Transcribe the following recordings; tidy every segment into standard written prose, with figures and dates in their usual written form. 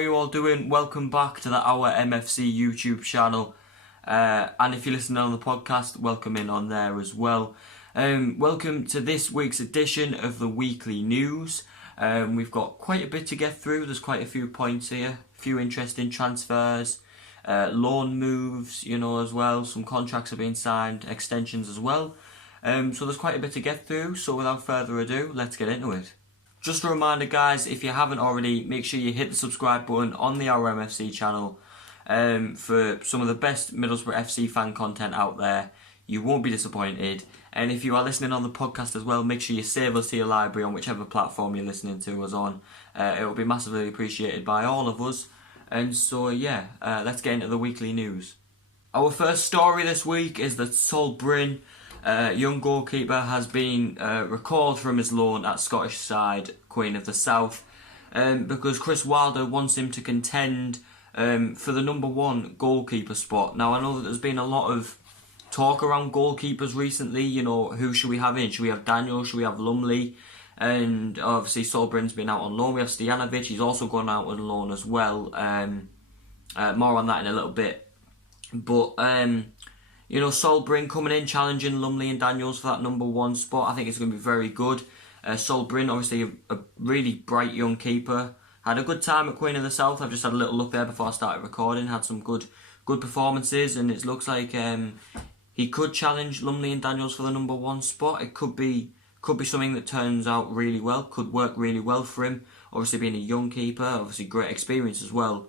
are you all doing? Welcome back to the OurMFC YouTube channel. And if you're listening on the podcast, welcome in on there as well. Welcome to this week's edition of the weekly news. We've got quite a bit to get through. There's quite a few points here, a few interesting transfers, loan moves, as well. Some contracts have been signed, extensions as well. So there's quite a bit to get through. So without further ado, let's get into it. Just a reminder, guys, if you haven't already, make sure you hit the subscribe button on the OurMFC channel for some of the best Middlesbrough FC fan content out there. You won't be disappointed. And if you are listening on the podcast as well, make sure you save us to your library on whichever platform you're listening to us on. It will be massively appreciated by all of us. And so, let's get into the weekly news. Our first story this week is that Sol Brynn, young goalkeeper, has been recalled from his loan at Scottish side Queen of the South because Chris Wilder wants him to contend for the number one goalkeeper spot. Now, I know that there's been a lot of talk around goalkeepers recently. Who should we have in? Should we have Daniel? Should we have Lumley? And obviously Sol Brynn's been out on loan. We have Stojanovic. He's also gone out on loan as well. More on that in a little bit. But Sol Brynn coming in, challenging Lumley and Daniels for that number one spot. I think it's going to be very good. Sol Brynn, obviously a really bright young keeper. Had a good time at Queen of the South. I've just had a little look there before I started recording. Had some good performances, and it looks like he could challenge Lumley and Daniels for the number one spot. It could be something that turns out really well. Could work really well for him. Obviously being a young keeper, obviously great experience as well.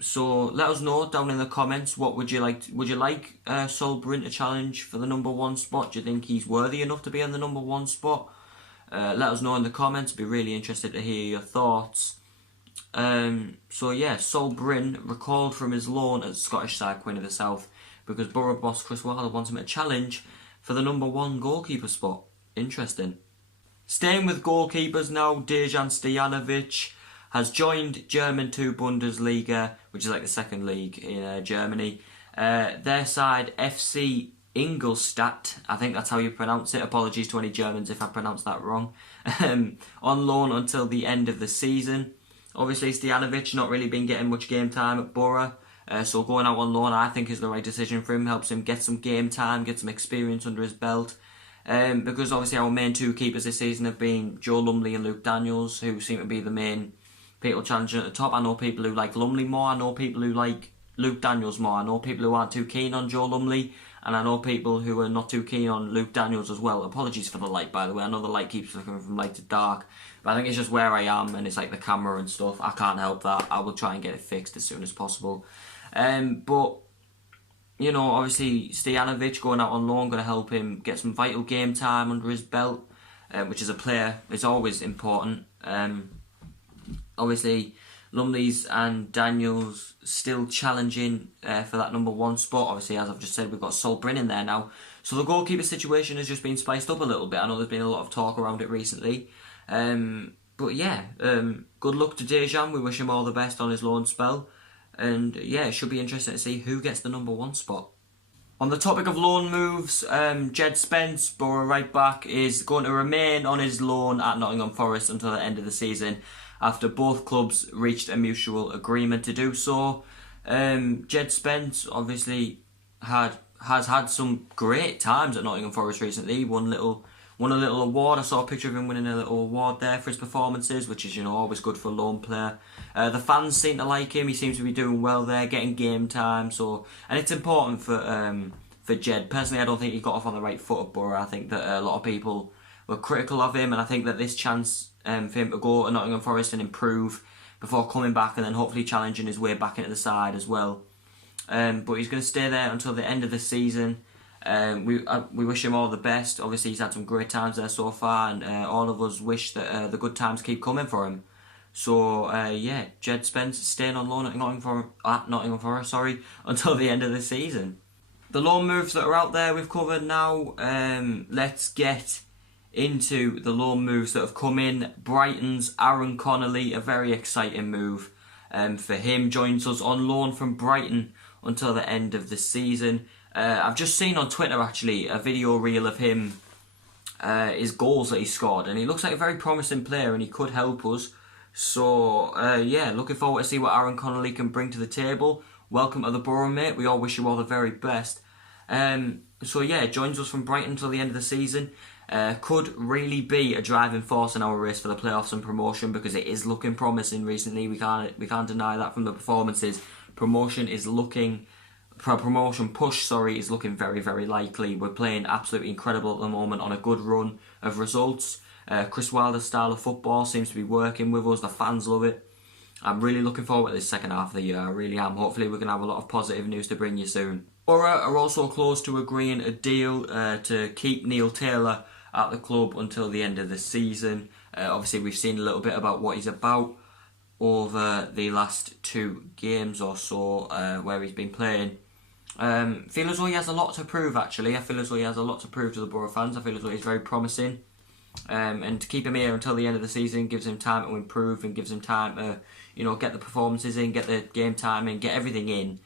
So let us know down in the comments, what would you like? Would you like Sol Brynn to challenge for the number one spot? Do you think he's worthy enough to be on the number one spot? Let us know in the comments. Be really interested to hear your thoughts. Sol Brynn recalled from his loan at Scottish side Queen of the South because Boro boss Chris Wilder wants him to challenge for the number one goalkeeper spot. Interesting. Staying with goalkeepers now, Dejan Stojanovic has joined German 2 Bundesliga, which is like the second league in Germany. Their side, FC Ingolstadt, I think that's how you pronounce it. Apologies to any Germans if I pronounced that wrong. On loan until the end of the season. Obviously, Stojanovic not really been getting much game time at Boro. So going out on loan, I think, is the right decision for him. Helps him get some game time, get some experience under his belt. Because obviously our main two keepers this season have been Joe Lumley and Luke Daniels, who seem to be the main people challenging at the top. I know people who like Lumley more. I know people who like Luke Daniels more. I know people who aren't too keen on Joe Lumley. And I know people who are not too keen on Luke Daniels as well. Apologies for the light, by the way. I know the light keeps flickering from light to dark. But I think it's just where I am, and it's like the camera and stuff. I can't help that. I will try and get it fixed as soon as possible. But obviously Stojanovic going out on loan going to help him get some vital game time under his belt, which as a player is always important. Obviously Lumley's and Daniels still challenging for that number one spot. Obviously, as I've just said, we've got Sol Brynn in there now. So the goalkeeper situation has just been spiced up a little bit. I know there's been a lot of talk around it recently. Good luck to Dejan. We wish him all the best on his loan spell. And it should be interesting to see who gets the number one spot. On the topic of loan moves, Jed Spence, Boro right back, is going to remain on his loan at Nottingham Forest until the end of the season, after both clubs reached a mutual agreement to do so. Jed Spence obviously has had some great times at Nottingham Forest recently. He won a little award. I saw a picture of him winning a little award there for his performances, which is always good for a lone player. The fans seem to like him. He seems to be doing well there, getting game time. And it's important for Jed. Personally, I don't think he got off on the right foot at Boro. I think that a lot of people were critical of him, and I think that this chance for him to go to Nottingham Forest and improve before coming back and then hopefully challenging his way back into the side as well. But he's going to stay there until the end of the season. We wish him all the best. Obviously, he's had some great times there so far, and all of us wish that the good times keep coming for him. So, Jed Spence staying on loan at Nottingham Forest, until the end of the season. The loan moves that are out there we've covered now. Let's get into the loan moves that have come in. Brighton's Aaron Connolly, a very exciting move for him, joins us on loan from Brighton until the end of the season. I've just seen on Twitter actually a video reel of him, his goals that he scored, and he looks like a very promising player and he could help us. So, yeah, looking forward to see what Aaron Connolly can bring to the table. Welcome to the Boro, mate. We all wish you all the very best. So, yeah, joins us from Brighton until the end of the season. Could really be a driving force in our race for the playoffs and promotion because it is looking promising recently. We can't deny that from the performances. Promotion push is looking very, very likely. We're playing absolutely incredible at the moment on a good run of results. Chris Wilder's style of football seems to be working with us. The fans love it. I'm really looking forward to this second half of the year. I really am. Hopefully we can have a lot of positive news to bring you soon. Boro are also close to agreeing a deal to keep Neil Taylor at the club until the end of the season. Obviously we've seen a little bit about what he's about over the last 2 games or so where he's been playing. Feel as though he has a lot to prove actually. I feel as though he has a lot to prove to the Boro fans. I feel as though he's very promising. And to keep him here until the end of the season gives him time to improve and gives him time to, get the performances in, get the game time in, get everything in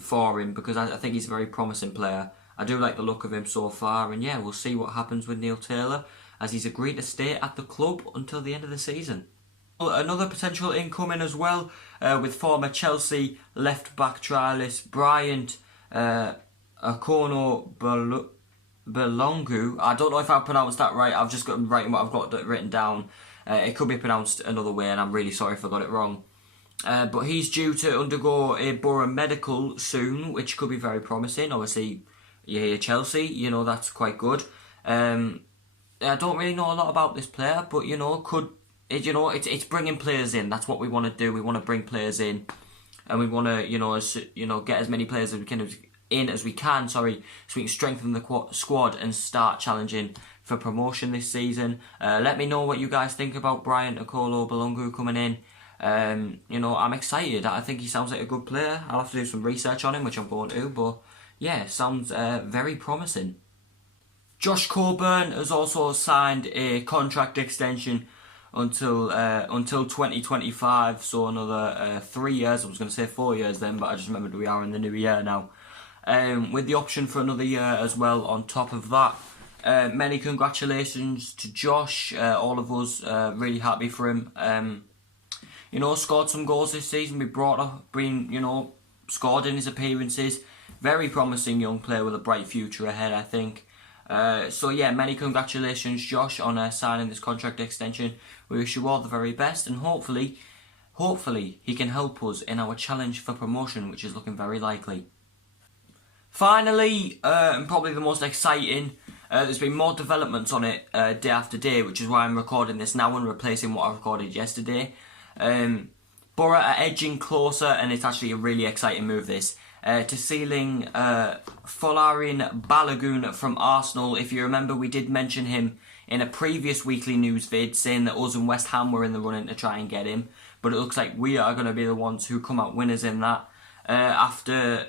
for him because I think he's a very promising player. I do like the look of him so far, and yeah, we'll see what happens with Neil Taylor as he's agreed to stay at the club until the end of the season. Another potential incoming as well with former Chelsea left-back trialist Bryant Balogun. I don't know if I pronounced that right. I've just got writing what I've got written down. It could be pronounced another way, and I'm really sorry if I got it wrong. But he's due to undergo a Boro medical soon, which could be very promising. Obviously, you hear Chelsea, that's quite good. I don't really know a lot about this player, but it's bringing players in. That's what we want to do. We want to bring players in, and we want to get as many players as we can so we can strengthen the squad and start challenging for promotion this season. Let me know what you guys think about Brian Balogun coming in. I'm excited. I think he sounds like a good player. I'll have to do some research on him, which I'm going to, but yeah, sounds very promising. Josh Coburn has also signed a contract extension until 2025, so another 3 years. I was going to say 4 years then, but I just remembered we are in the new year now. With the option for another year as well on top of that. Many congratulations to Josh. All of us really happy for him. Scored some goals this season. Scored in his appearances. Very promising young player with a bright future ahead, I think. So yeah, many congratulations, Josh, on signing this contract extension. We wish you all the very best, and hopefully he can help us in our challenge for promotion, which is looking very likely. Finally, and probably the most exciting, there's been more developments on it day after day, which is why I'm recording this now and replacing what I recorded yesterday. Boro are edging closer, and it's actually a really exciting move this, to sealing Folarin Balogun from Arsenal. If you remember, we did mention him in a previous weekly news vid, saying that us and West Ham were in the running to try and get him, but it looks like we are going to be the ones who come out winners in that. After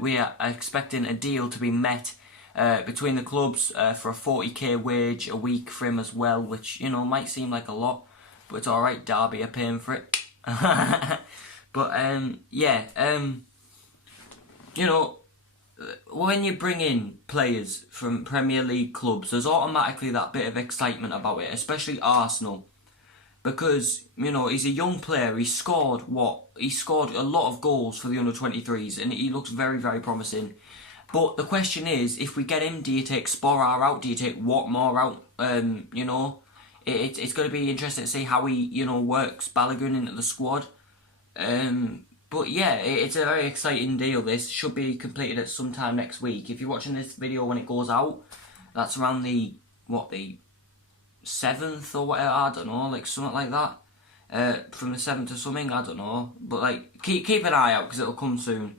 we are expecting a deal to be met between the clubs for a 40k wage a week for him as well, which might seem like a lot, but it's alright, Derby are paying for it. But when you bring in players from Premier League clubs, there's automatically that bit of excitement about it, especially Arsenal. Because, he's a young player. He scored a lot of goals for the under-23s, and he looks very, very promising. But the question is, if we get him, do you take Sporar out? Do you take Watmore out? It's going to be interesting to see how he, works Balogun into the squad. But yeah, it's a very exciting deal. This should be completed at some time next week. If you're watching this video when it goes out, that's around the 7th or whatever, I don't know, like something like that. From the 7th to something, I don't know. But keep an eye out because it'll come soon.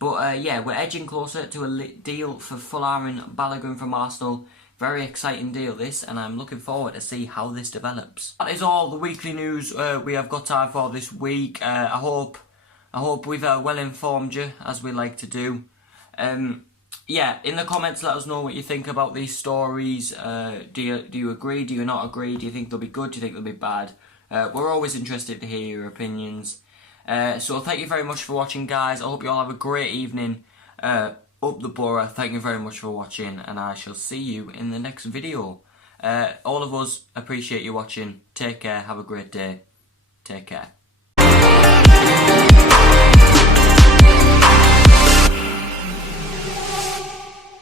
But yeah, we're edging closer to a deal for Folarin Balogun from Arsenal. Very exciting deal this, and I'm looking forward to see how this develops. That is all the weekly news we have got time for this week. I hope we've well informed you, as we like to do. Yeah, in the comments, let us know what you think about these stories. Do you agree? Do you not agree? Do you think they'll be good? Do you think they'll be bad? We're always interested to hear your opinions. So thank you very much for watching, guys. I hope you all have a great evening up the Boro. Thank you very much for watching, and I shall see you in the next video. All of us appreciate you watching. Take care. Have a great day. Take care.